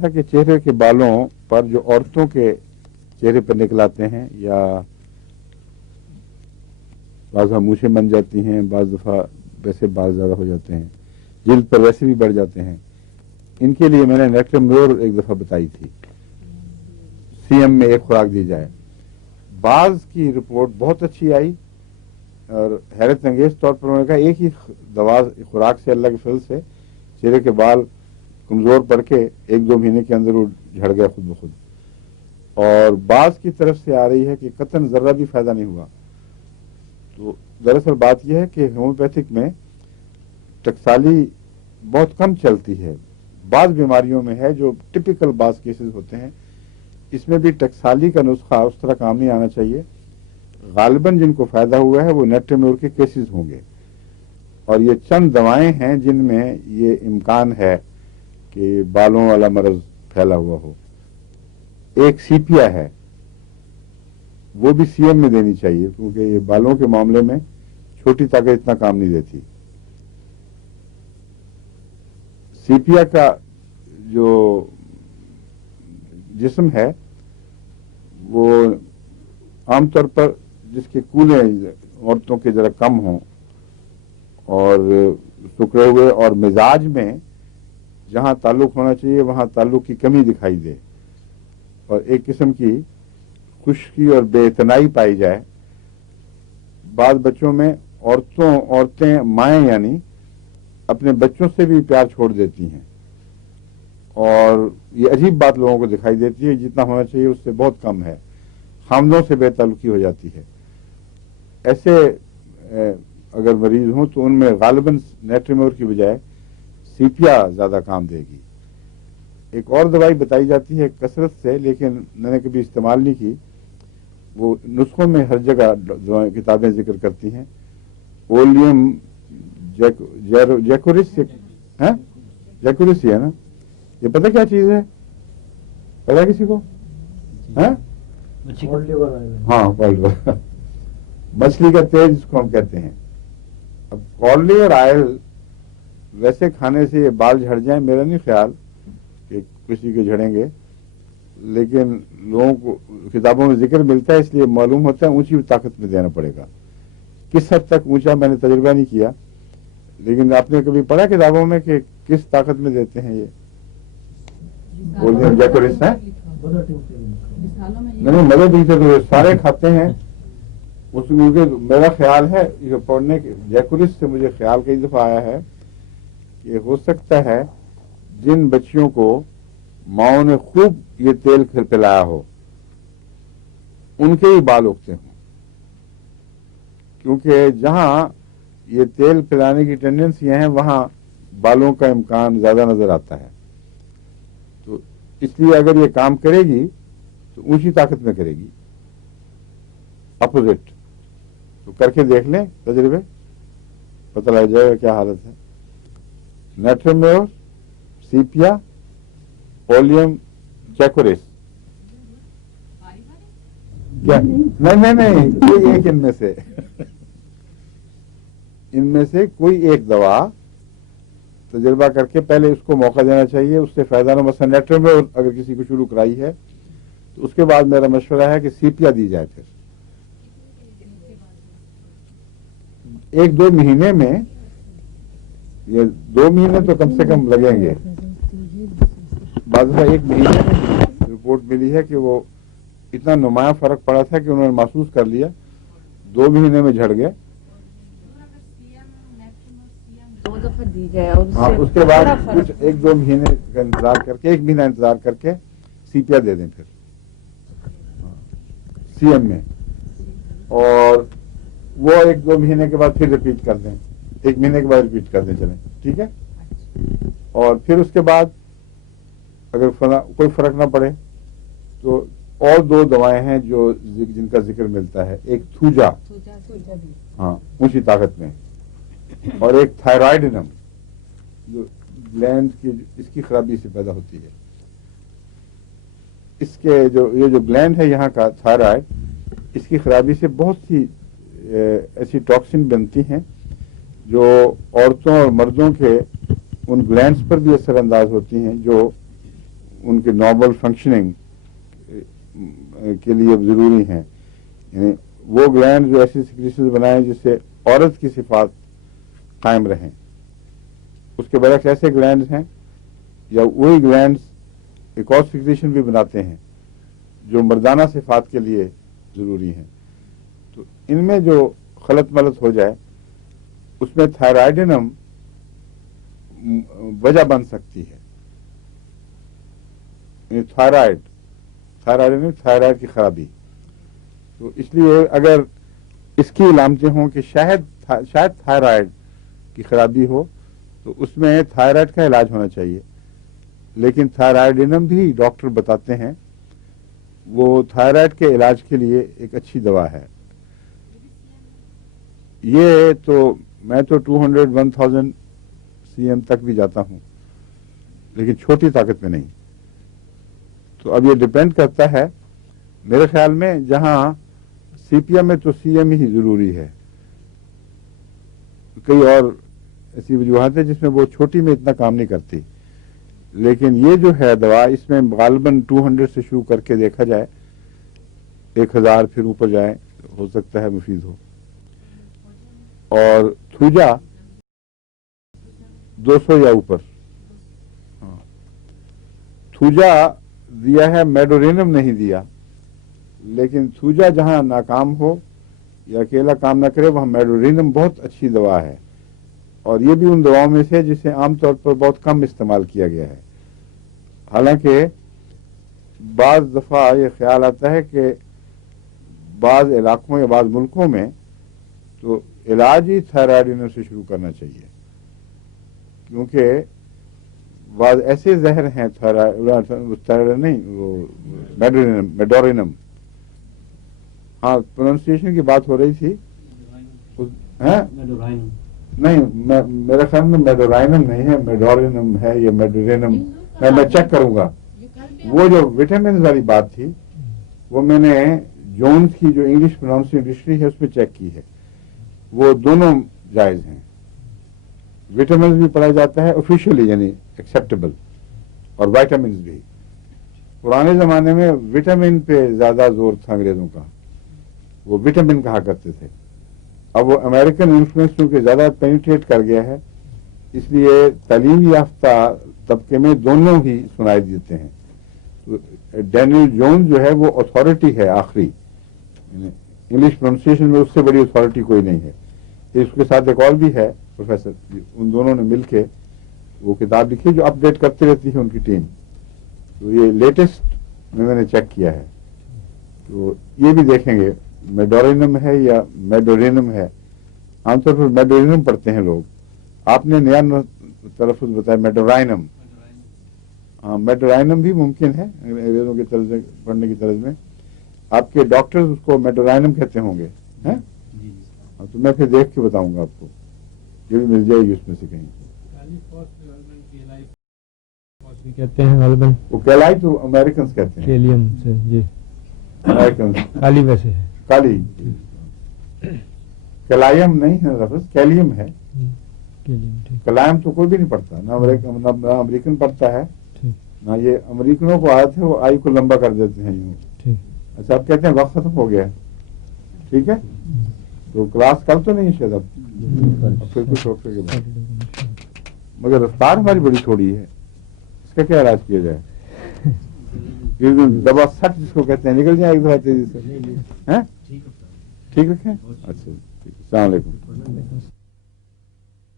تھا کہ چہرے کے بالوں پر جو عورتوں کے چہرے پر نکل آتے ہیں یا بعض دفعہ مونچھیں بن جاتی ہیں، بعض دفعہ ویسے بال زیادہ ہو جاتے ہیں، جلد پر ویسے بھی بڑھ جاتے ہیں، ان کے لیے میں نے نیکٹرمیور ایک دفعہ بتائی تھی، سی ایم میں ایک خوراک دی جائے. بعض کی رپورٹ بہت اچھی آئی اور حیرت انگیز طور پر انہوں نے کہا ایک ہی دوا خوراک سے اللہ کے فضل سے چہرے کے بال کمزور پڑ کے 1-2 مہینے کے اندر وہ جھڑ گیا خود بخود. اور بعض کی طرف سے آ رہی ہے کہ قطعاً ذرہ بھی فائدہ نہیں ہوا. تو دراصل بات یہ ہے کہ ہومیوپیتھک میں ٹکسالی بہت کم چلتی ہے. بعض بیماریوں میں ہے جو ٹپیکل بعض کیسز ہوتے ہیں، اس میں بھی ٹکسالی کا نسخہ اس طرح کام نہیں آنا چاہیے. غالباً جن کو فائدہ ہوا ہے وہ نیکٹرمیور کے کیسز ہوں گے، اور یہ چند دوائیں ہیں جن میں یہ امکان ہے کہ بالوں والا مرض پھیلا ہوا ہو. ایک سیپیا ہے، وہ بھی سی ایم میں دینی چاہیے کیونکہ یہ بالوں کے معاملے میں چھوٹی طاقت اتنا کام نہیں دیتی. سیپیا کا جو جسم ہے وہ عام طور پر جس کے کولیں عورتوں کے ذرا کم ہوں اور سکڑے ہوئے اور مزاج میں جہاں تعلق ہونا چاہیے وہاں تعلق کی کمی دکھائی دے اور ایک قسم کی خشکی اور بے اعتنائی پائی جائے. بعض بچوں میں عورتیں مائیں یعنی اپنے بچوں سے بھی پیار چھوڑ دیتی ہیں اور یہ عجیب بات لوگوں کو دکھائی دیتی ہے، جتنا ہونا چاہیے اس سے بہت کم ہے. خامدوں سے بے تعلقی ہو جاتی ہے. ایسے اگر مریض ہوں تو ان میں غالباً نیکٹرمیور کی بجائے سیپیا زیادہ کام دے گی. ایک اور دوائی بتائی جاتی ہے کثرت سے لیکن میں نے کبھی استعمال نہیں کی، وہ نسخوں میں ہر جگہ کتابیں ذکر کرتی ہیں، اولیم جیکورس جیکورس ہے نا، یہ پتہ کیا چیز ہے؟ پتا کسی کو؟ ہاں مچھلی کا تیل جس کو ہم کہتے ہیں. اب کارلی اور آئل ویسے کھانے سے یہ بال جھڑ جائیں میرا نہیں خیال کہ کسی کے جھڑیں گے، لیکن لوگوں کو کتابوں میں ذکر ملتا ہے اس لیے معلوم ہوتا ہے اونچی طاقت میں دینا پڑے گا. کس حد تک اونچا میں نے تجربہ نہیں کیا، لیکن آپ نے کبھی پڑھا کتابوں میں کہ کس طاقت میں دیتے ہیں یہ بولتے ہیں جیکورس ہے؟ نہیں مدد نہیں تو سارے کھاتے ہیں اس کیونکہ میرا خیال ہے یہ پڑھنے کے جیکورس سے مجھے خیال کئی دفعہ آیا ہے کہ ہو سکتا ہے جن بچیوں کو ماؤں نے خوب یہ تیل پلایا ہو ان کے ہی بال اگتے ہوں، کیونکہ جہاں یہ تیل پلانے کی ٹینڈنسیاں ہیں وہاں بالوں کا امکان زیادہ نظر آتا ہے. تو اس لیے اگر یہ کام کرے گی تو اونچی طاقت میں کرے گی، اپوزٹ. تو کر کے دیکھ لیں تجربے، پتہ لگ جائے گا کیا حالت ہے. نیکٹرمیور، سیپیا، اولیم جیکورس کیا نہیں کوئی ایک ان میں سے کوئی ایک دوا تجربہ کر کے پہلے اس کو موقع دینا چاہیے، اس سے فائدہ نہ. مثلا نیکٹرمیور اگر کسی کو شروع کرائی ہے تو اس کے بعد میرا مشورہ ہے کہ سیپیا دی جائے. پھر 1-2 مہینے میں، یہ 2 مہینے تو کم سے کم لگیں گے. بعض دفعہ 1 مہینے میں رپورٹ ملی ہے کہ وہ اتنا نمایاں فرق پڑا تھا کہ انہوں نے محسوس کر لیا، 2 مہینے میں جھڑ گئے. ہاں اس کے بعد کچھ 1-2 مہینے کا انتظار کر کے 1 مہینہ انتظار کر کے سیپیا دے دیں پھر سی ایم میں، اور وہ 1-2 مہینے کے بعد پھر ریپیٹ کر دیں، 1 مہینے کے بعد ریپیٹ کر دیں. چلیں ٹھیک ہے. اور پھر اس کے بعد اگر کوئی فرق نہ پڑے تو اور 2 دوائیں ہیں جو جن کا ذکر ملتا ہے. ایک تھوجا، ہاں اونچی طاقت میں، اور ایک تھائرائڈنم جو گلینڈ کی اس کی خرابی سے پیدا ہوتی ہے. اس کے یہ جو گلینڈ ہے یہاں کا تھائرائڈ، اس کی خرابی سے بہت سی ایسی ٹاکسن بنتی ہیں جو عورتوں اور مردوں کے ان گلینڈز پر بھی اثر انداز ہوتی ہیں جو ان کے نارمل فنکشننگ کے لیے ضروری ہیں. یعنی وہ گلینڈ جو ایسی سیکریشنز بنائیں جس سے عورت کی صفات قائم رہیں. اس کے برعکس ایسے گلینڈز ہیں یا وہی گلینڈز ایک اور سیکریشن بھی بناتے ہیں جو مردانہ صفات کے لیے ضروری ہیں. تو ان میں جو خلط ملط ہو جائے اس میں تھائرائیڈنم وجہ بن سکتی ہے. تھائرائیڈ کی خرابی. تو اس لیے اگر اس کی علامتیں ہوں کہ شاید تھائرائیڈ کی خرابی ہو تو اس میں تھائرائیڈ کا علاج ہونا چاہیے. لیکن تھائرائیڈنم بھی ڈاکٹر بتاتے ہیں وہ تھائرائیڈ کے علاج کے لیے ایک اچھی دوا ہے. یہ تو میں تو 200-1000 cm تک بھی جاتا ہوں لیکن چھوٹی طاقت میں نہیں. تو اب یہ ڈپینڈ کرتا ہے میرے خیال میں جہاں سی پی ایم میں تو سی ایم ہی ضروری ہے. کئی اور ایسی وجوہات ہیں جس میں وہ چھوٹی میں اتنا کام نہیں کرتی. لیکن یہ جو ہے دوا اس میں غالباً 200 سے شروع کر کے دیکھا جائے 1000 پھر اوپر جائے ہو سکتا ہے مفید ہو. اور تھوجا 200 یا اوپر. تھوجا دیا ہے میڈورینم نہیں دیا. لیکن تھوجا جہاں ناکام ہو یا اکیلا کام نہ کرے وہاں میڈورینم بہت اچھی دوا ہے. اور یہ بھی ان دواؤں میں سے جسے عام طور پر بہت کم استعمال کیا گیا ہے. حالانکہ بعض دفعہ یہ خیال آتا ہے کہ بعض علاقوں یا بعض ملکوں میں تو علاج ہی تھائرائیڈنم سے شروع کرنا چاہیے کیونکہ بعض ایسے زہر ہیں تھائرائیڈ نہیں وہ میڈورینم. ہاں پروننسیشن کی بات ہو رہی تھی. نہیں میرے خیال میں میڈورینم نہیں ہے میڈورینم ہے یا میڈورینم. میں چیک کروں گا. وہ جو وٹامن والی بات تھی وہ میں نے جونز کی جو انگلش پروننسیشن ڈکشنری ہے اس میں چیک کی ہے. وہ دونوں جائز ہیں. وٹامنز بھی پڑھا جاتا ہے آفیشیلی یعنی ایکسیپٹیبل اور وائٹامنز بھی. پرانے زمانے میں وٹامن پہ زیادہ زور تھا انگریزوں کا. وہ وٹامن کہا کرتے تھے. اب وہ امریکن انفلوئنس کیونکہ زیادہ پینیٹریٹ کر گیا ہے اس لیے تعلیم یافتہ طبقے میں دونوں ہی سنائی دیتے ہیں. ڈینیل جونز جو ہے وہ اتھارٹی ہے آخری انگلش پروننسیشن میں. اس سے بڑی اتھارٹی کوئی نہیں ہے. اس کے ساتھ ایک اور بھی ہے پروفیسر. ان دونوں نے مل کے وہ کتاب لکھی جو اپ ڈیٹ کرتی رہتی ہے ان کی ٹیم. تو یہ لیٹسٹ میں نے چیک کیا ہے. تو یہ بھی دیکھیں گے میڈورینم ہے یا میڈورینم ہے. عام طور پر میڈورینم پڑھتے ہیں لوگ. آپ نے نیا تلفظ بتایا میڈورینم. ہاں میڈورینم بھی ممکن ہے انگریزوں کے طرز پڑھنے کی طرز میں. آپ کے ڈاکٹر اس کو میڈورینم کہتے ہوں گے. تو میں پھر دیکھ کے بتاؤں گا آپ کو. یہ بھی مل جائے گی اس میں سے کہیں. کہتے ہیں غالباً وہ کیلائی تو امریکنز کہتے ہیں. کیلیم سے جی امریکنز کالی ویسے ہے. کالی کلائم نہیں ہے لفظ کیلیم ہے. کلائم تو کوئی بھی نہیں پڑھتا. نہ امریکن پڑھتا ہے نہ یہ امریکنوں کو عادت ہے وہ آئی کو لمبا کر دیتے ہیں یوں. اچھا آپ کہتے ہیں وقت ختم ہو گیا. ٹھیک ہے تو کلاس کل تو نہیں شاید اب پھر کچھ وقت کے بعد. مگر رفتار ہماری بڑی تھوڑی ہے. اس کا کیا علاج کیا جائے. دبا سٹ جس کو کہتے ہیں نکل جائے ایک دفعہ تیزی سے. ٹھیک رکھیں. اچھا السلام علیکم.